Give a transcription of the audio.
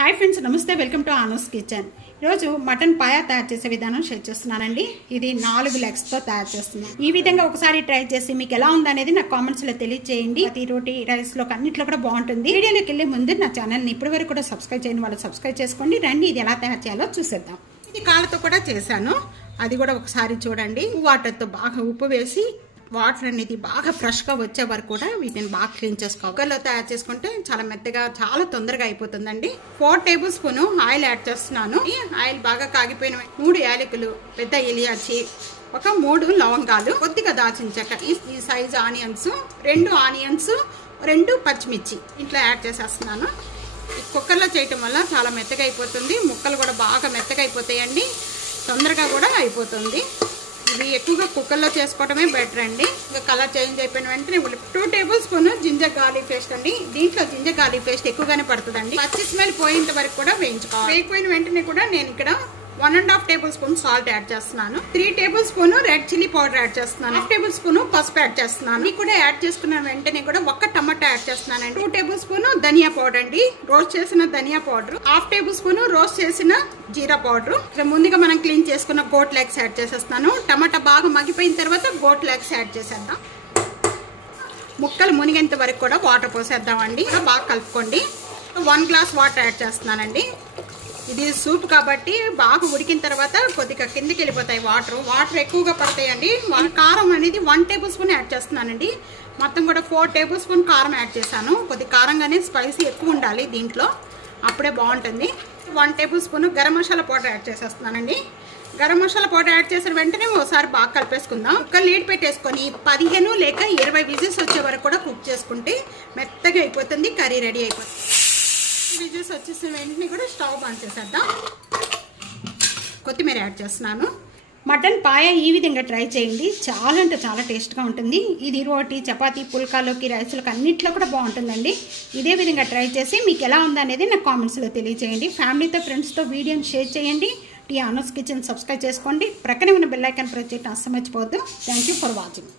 Hi friends नमस्ते welcome to आनूस kitchen రోజు mutton paya తయారు చేసే విధానం షేర్ చేస్తున్నానండి। ఇది 4 లెగ్స్ తో తయారు చేస్తున్నాను। ఈ విధంగా ఒకసారి ట్రై చేసి మీకు ఎలా ఉందనేది నా కామెంట్స్ లో తెలియజేయండి। ప్రతి రోటీ రైస్ లో అన్నిట్లో కూడా బాగుంటుంది। వీడియోలోకి వెళ్ళే ముందు నా ఛానల్ ని ఇప్పటివరకు కూడా సబ్స్క్రైబ్ చేయని వాళ్ళు సబ్స్క్రైబ్ చేసుకోండి। రండి ఇది ఎలా తయారు చేయాలో చూసేద్దాం। ఇది కాళ్ళతో కూడా చేశాను, అది కూడా ఒకసారి చూడండి। వాటర్ తో బాగా ఉప్పు వేసి వాటర్ అనేది బాగా ఫ్రెష్ గా వచ్చే వరకు కూడా వీటిని బాగా క్లీన్ చేసుకోవాలి। కుక్కర్లో తయారు చేసుకుంటే చాలా మెత్తగా చాలా తొందరగా అయిపోతుందండి। 4 టేబుల్ స్పూన్ ఆయిల్ యాడ్ చేస్తున్నాను। ఈ ఆయిల్ బాగా కాగిపోయిన 3 యాలకులు, పెద్ద ఇలాచి, ఒక 3 లవంగాలు, కొద్దిగా దాల్చిన చెక్క, ఈ సైజ్ ఆనియన్స్, 2 ఆనియన్స్, 2 పచ్చిమిర్చి ఇంట్లో యాడ్ చేసేస్తున్నాను। కుక్కర్లో చేయటం వల్ల చాలా మెత్తగా అయిపోతుంది, ముక్కలు కూడా బాగా మెత్తగా అయిపోతాయండి, తొందరగా కూడా అయిపోతుంది। ఇది ఎక్కువగా కుక్కర్లో చేసుకోవడమే బెటర్ అండి। ఇంకా కలర్ చేంజ్ అయిపోయిన వెంటనే 2 tablespoon ginger garlic paste అండి। దీంట్లో జింజర్ గార్లిక్ పేస్ట్ ఎక్కువగానే పడుతుందండి। పచ్చి స్మెల్ పోయేంత వరకు కూడా వేయించుకోవాలి। వేగిపోయిన వెంటనే కూడా నేను ఇక్కడ 1.5 టేబుల్ స్పూన్ సాల్ట్ యాడ్ చేస్తున్నాను। 3 table spoon red chilli powder add చేస్తున్నాను। 1/2 టేబుల్ స్పూన్ పసుపు యాడ్ చేస్తున్నాను। ఇది కూడా యాడ్ చేసుకున్న వెంటనే కూడా 1 టమాటా యాడ్ చేస్తున్నానండి। 2 టేబుల్ స్పూన్ ధనియా పౌడర్ అండి, రోస్ట్ చేసిన ధనియా పౌడర్, 1/2 టేబుల్ స్పూన్ రోస్ట్ చేసిన జీరా పౌడర్। ఇక్కడ ముందుగా మనం క్లీన్ చేసుకున్న గోట్ లెగ్స్ యాడ్ చేసేస్తున్నాను। టమాటా బాగా మగ్గిపోయిన తర్వాత గోట్ లెగ్స్ యాడ్ చేసేద్దాం। ముక్కలు మునిగేంత వరకు కూడా వాటర్ పోసేద్దామండి। బాగా కలుపుకోండి। 1 గ్లాస్ వాటర్ యాడ్ చేస్తున్నానండి। ఇది సూప్ కాబట్టి బాగా ఉడికిన తర్వాత కొద్దిగా కిందికి వెళ్ళిపోతాయి వాటర్ ఎక్కువగా పడతాయండి। కారం అనేది 1 టేబుల్ స్పూన్ యాడ్ చేస్తున్నానండి। మొత్తం కూడా 4 టేబుల్ స్పూన్ కారం యాడ్ చేశాను। కొద్ది కారంగానే స్పైసీ ఎక్కువ ఉండాలి దీంట్లో, అప్పుడే బాగుంటుంది। 1 tablespoon garam masala powder add చేసేస్తున్నానండి। గరం మసాలా పౌడర్ యాడ్ చేసిన వెంటనే ఒకసారి బాగా కలిపేసుకుందాం। ఒక లీడ్ పెట్టేసుకొని 15 లేక 20 విజిల్స్ వచ్చే వరకు కూడా కుక్ చేసుకుంటే మెత్తగా అయిపోతుంది, కర్రీ రెడీ అయిపోతుంది। విజిల్స్ వచ్చేసిన వెంటనే కూడా స్టవ్ ఆన్ చేసేద్దాం। కొత్తిమీర యాడ్ చేస్తున్నాను। మటన్ పాయ ఈ విధంగా ట్రై చేయండి, చాలా అంటే చాలా టేస్ట్గా ఉంటుంది। ఇది రోటీ, చపాతీ, పుల్కాలోకి, రైస్లోకి అన్నిట్లో కూడా బాగుంటుందండి। ఇదే విధంగా ట్రై చేసి మీకు ఎలా ఉందనేది నాకు కామెంట్స్లో తెలియజేయండి। ఫ్యామిలీతో ఫ్రెండ్స్తో వీడియోని షేర్ చేయండి। ఆనూస్ కిచెన్ సబ్స్క్రైబ్ చేసుకోండి, ప్రక్కనే ఉన్న బెల్ ఐకాన్ ప్రెస్ చేయడం అస్సలు మర్చిపోవద్దు। Thank you for watching.